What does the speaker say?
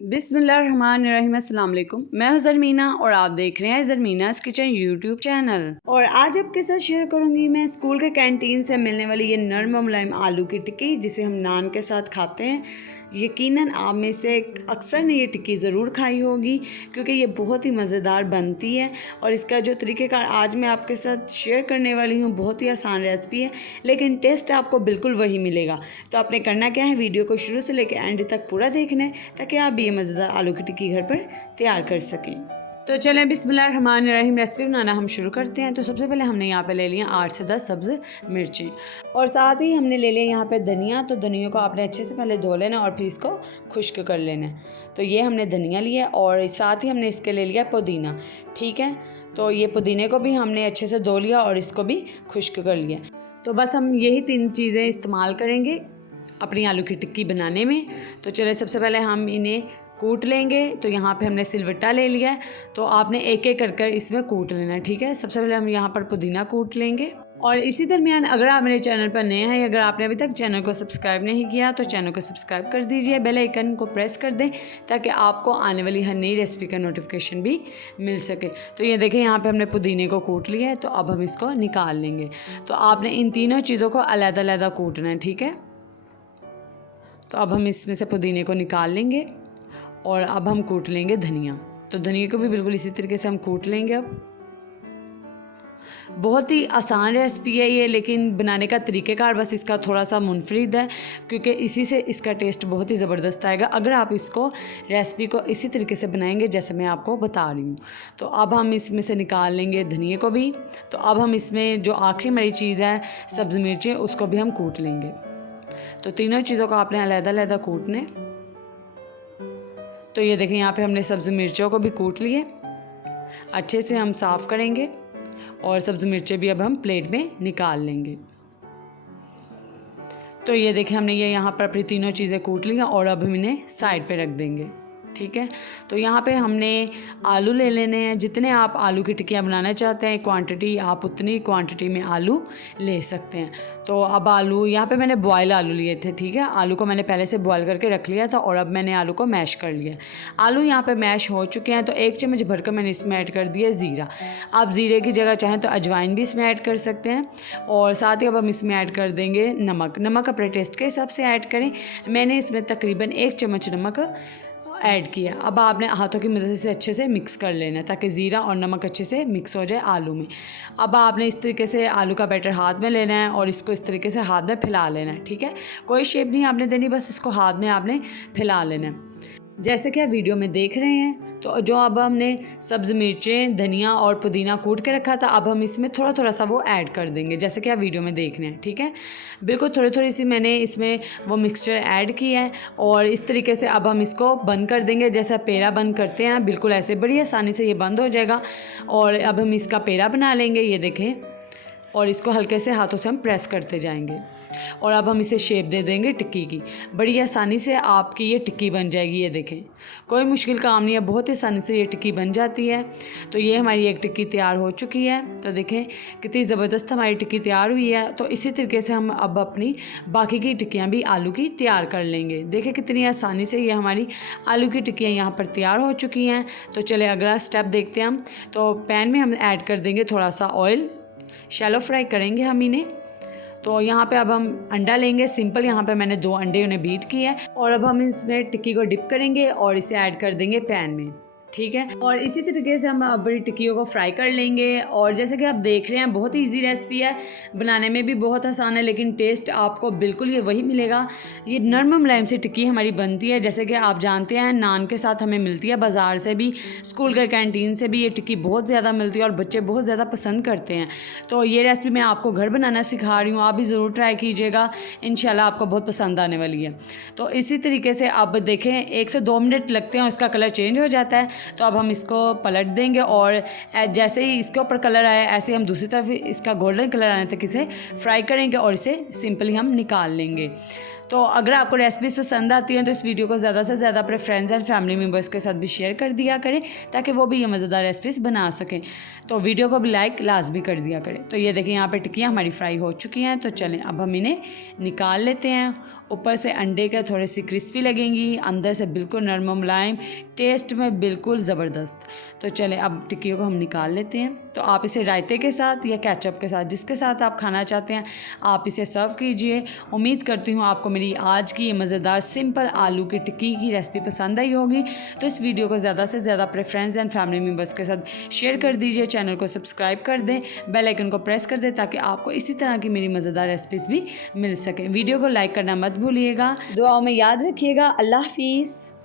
बिस्मिल्लाहिर्रहमानिर्रहीम, अस्सलाम वालेकुम। मैं हूं ज़रमीना और आप देख रहे हैं ज़रमीनास किचन यूट्यूब चैनल। और आज आपके साथ शेयर करूंगी मैं स्कूल के कैंटीन से मिलने वाली ये नरम और मुलायम आलू की टिक्की, जिसे हम नान के साथ खाते हैं। यकीनन आप में से अक्सर ने ये टिक्की ज़रूर खाई होगी क्योंकि ये बहुत ही मज़ेदार बनती है। और इसका जो तरीक़ेकार आज मैं आपके साथ शेयर करने वाली हूँ, बहुत ही आसान रेसिपी है, लेकिन टेस्ट आपको बिल्कुल वही मिलेगा। तो आपने करना क्या है, वीडियो को शुरू से लेकर एंड तक पूरा देखना है ताकि आप भी ये मज़ेदार आलू की टिक्की घर पर तैयार कर सकें। तो चलें बिस्मिल्लाहिर्रहमानिर्रहीम रेसिपी बनाना हम शुरू करते हैं। तो सबसे पहले हमने यहाँ पे ले लिया 8 से 10 सब्ज़ मिर्चें और साथ ही हमने ले लिया यहाँ पे धनिया। तो धनिया को आपने अच्छे से पहले धो लेना और फिर इसको खुश्क कर लेना है। तो ये हमने धनिया लिया और साथ ही हमने इसके ले लिया पुदीना। ठीक है, तो ये पुदीने को भी हमने अच्छे से धो लिया और इसको भी खुश्क कर लिया। तो बस हम यही 3 चीज़ें इस्तेमाल करेंगे अपनी आलू की टिक्की बनाने में। तो चले सबसे पहले हम इन्हें कूट लेंगे। तो यहाँ पे हमने सिलवट्टा ले लिया है, तो आपने एक एक कर कर इसमें कूट लेना है। ठीक है, सबसे पहले हम यहाँ पर पुदीना कूट लेंगे। और इसी दरमियान अगर आप मेरे चैनल पर नए हैं, अगर आपने अभी तक चैनल को सब्सक्राइब नहीं किया तो चैनल को सब्सक्राइब कर दीजिए, बेल आइकन को प्रेस कर दें ताकि आपको आने वाली हर नई रेसिपी का नोटिफिकेशन भी मिल सके। तो ये देखें, यहाँ पे हमने पुदीने को कूट लिया है, तो अब हम इसको निकाल लेंगे। तो आपने इन तीनों चीज़ों को अलग-अलग कूटना है। ठीक है, तो अब हम इसमें से पुदीने को निकाल लेंगे और अब हम कूट लेंगे धनिया। तो धनिया को भी बिल्कुल इसी तरीके से हम कूट लेंगे। अब बहुत ही आसान रेसिपी है ये, लेकिन बनाने का तरीक़ेकार बस इसका थोड़ा सा मुनफरिद है क्योंकि इसी से इसका टेस्ट बहुत ही ज़बरदस्त आएगा अगर आप इसको रेसिपी को इसी तरीके से बनाएंगे जैसे मैं आपको बता रही हूँ। तो अब हम इसमें से निकाल लेंगे धनिया को भी। तो अब हम इसमें जो आखिरी हमारी चीज़ है सब्ज़ मिर्चें, उसको भी हम कूट लेंगे। तो तीनों चीज़ों को आपने अलग-अलग कूटने। तो ये देखें, यहाँ पे हमने सब्ज़ मिर्चों को भी कूट लिए, अच्छे से हम साफ़ करेंगे और सब्ज़ मिर्चें भी अब हम प्लेट में निकाल लेंगे। तो ये देखें, हमने ये यहाँ पर अपनी तीनों चीज़ें कूट ली हैं और अब हम इन्हें साइड पे रख देंगे। ठीक है, तो यहाँ पे हमने आलू ले लेने हैं। जितने आप आलू की टिक्कियाँ बनाना चाहते हैं क्वांटिटी, आप उतनी क्वांटिटी में आलू ले सकते हैं। तो अब आलू यहाँ पे मैंने बॉयल आलू लिए थे। ठीक है, आलू को मैंने पहले से बॉयल करके रख लिया था और अब मैंने आलू को मैश कर लिया। आलू यहाँ पे मैश हो चुके हैं, तो 1 चम्मच भरकर मैंने इसमें ऐड कर दिया ज़ीरा। आप ज़ीरे की जगह चाहें तो अजवाइन भी इसमें ऐड कर सकते हैं। और साथ ही अब हम इसमें ऐड कर देंगे नमक। नमक अपने टेस्ट के हिसाब से ऐड करें। मैंने इसमें तकरीबन 1 चम्मच नमक ऐड किया। अब आपने हाथों की मदद से अच्छे से मिक्स कर लेना है ताकि ज़ीरा और नमक अच्छे से मिक्स हो जाए आलू में। अब आपने इस तरीके से आलू का बैटर हाथ में लेना है और इसको इस तरीके से हाथ में फैला लेना है। ठीक है, कोई शेप नहीं आपने देनी, बस इसको हाथ में आपने फैला लेना है जैसे कि आप वीडियो में देख रहे हैं। तो जो अब हमने सब्ज़ मिर्चें, धनिया और पुदीना कूट के रखा था, अब हम इसमें थोड़ा थोड़ा सा वो ऐड कर देंगे जैसे कि आप वीडियो में देख रहे हैं। ठीक है, बिल्कुल थोड़ी थोड़ी सी मैंने इसमें वो मिक्सचर ऐड किया है और इस तरीके से अब हम इसको बंद कर देंगे जैसे पेड़ा बंद करते हैं, बिल्कुल ऐसे बड़ी आसानी से ये बंद हो जाएगा। और अब हम इसका पेड़ा बना लेंगे, ये देखें, और इसको हल्के से हाथों से हम प्रेस करते जाएंगे और अब हम इसे शेप दे देंगे टिक्की की। बड़ी आसानी से आपकी ये टिक्की बन जाएगी। ये देखें, कोई मुश्किल काम नहीं है, बहुत ही आसानी से ये टिक्की बन जाती है। तो ये हमारी एक टिक्की तैयार हो चुकी है। तो देखें कितनी ज़बरदस्त हमारी टिक्की तैयार हुई है। तो इसी तरीके से हम अब अपनी बाकी की टिक्कियाँ भी आलू की तैयार कर लेंगे। देखें कितनी आसानी से ये हमारी आलू की टिक्कियाँ यहाँ पर तैयार हो चुकी हैं। तो चले अगला स्टेप देखते हैं हम। तो पैन में हम ऐड कर देंगे थोड़ा सा ऑयल, शैलो फ्राई करेंगे हम इन्हें। तो यहाँ पे अब हम अंडा लेंगे सिंपल, यहाँ पे मैंने 2 अंडे उन्हें बीट किए हैं और अब हम इसमें टिक्की को डिप करेंगे और इसे ऐड कर देंगे पैन में। ठीक है, और इसी तरीके से हम बड़ी टिक्कियों को फ्राई कर लेंगे। और जैसे कि आप देख रहे हैं, बहुत ही इजी रेसिपी है, बनाने में भी बहुत आसान है, लेकिन टेस्ट आपको बिल्कुल ये वही मिलेगा। ये नरम मुलायम सी टिक्की हमारी बनती है, जैसे कि आप जानते हैं नान के साथ हमें मिलती है बाज़ार से भी, स्कूल के कैंटीन से भी ये टिक्की बहुत ज़्यादा मिलती है और बच्चे बहुत ज़्यादा पसंद करते हैं। तो ये रेसिपी मैं आपको घर बनाना सिखा रही हूँ, आप भी ज़रूर ट्राई कीजिएगा, इंशाल्लाह आपको बहुत पसंद आने वाली है। तो इसी तरीके से अब देखें 1 से 2 मिनट लगते हैं और इसका कलर चेंज हो जाता है। तो अब हम इसको पलट देंगे और जैसे ही इसके ऊपर कलर आए ऐसे ही हम दूसरी तरफ इसका गोल्डन कलर आने तक इसे फ्राई करेंगे और इसे सिंपली हम निकाल लेंगे। तो अगर आपको रेसिपीज़ पसंद आती हैं तो इस वीडियो को ज़्यादा से ज़्यादा अपने फ्रेंड्स एंड फैमिली मेम्बर्स के साथ भी शेयर कर दिया करें, ताकि वो भी ये मज़ेदार रेसिपीज़ बना सकें। तो वीडियो को भी लाइक लाजमी कर दिया करें। तो ये देखें यहाँ पे टिक्कियाँ हमारी फ्राई हो चुकी हैं। तो चलें अब हम इन्हें निकाल लेते हैं। ऊपर से अंडे के थोड़ी सी क्रिस्पी लगेंगी, अंदर से बिल्कुल नरम मुलायम, टेस्ट में बिल्कुल ज़बरदस्त। तो चलें अब टिक्कियों को हम निकाल लेते हैं। तो आप इसे रायते के साथ या केचप के साथ, जिसके साथ आप खाना चाहते हैं, आप इसे सर्व कीजिए। उम्मीद करती हूँ आपको मेरी आज की ये मज़ेदार सिंपल आलू की टिक्की की रेसिपी पसंद आई होगी। तो इस वीडियो को ज़्यादा से ज़्यादा अपने फ्रेंड्स एंड फैमिली मेम्बर्स के साथ शेयर कर दीजिए। चैनल को सब्सक्राइब कर दें, बेल आइकन को प्रेस कर दें, ताकि आपको इसी तरह की मेरी मज़ेदार रेसिपीज़ भी मिल सकें। वीडियो को लाइक करना मत भूलिएगा। दुआओं में याद रखिएगा। अल्लाह हाफिज़।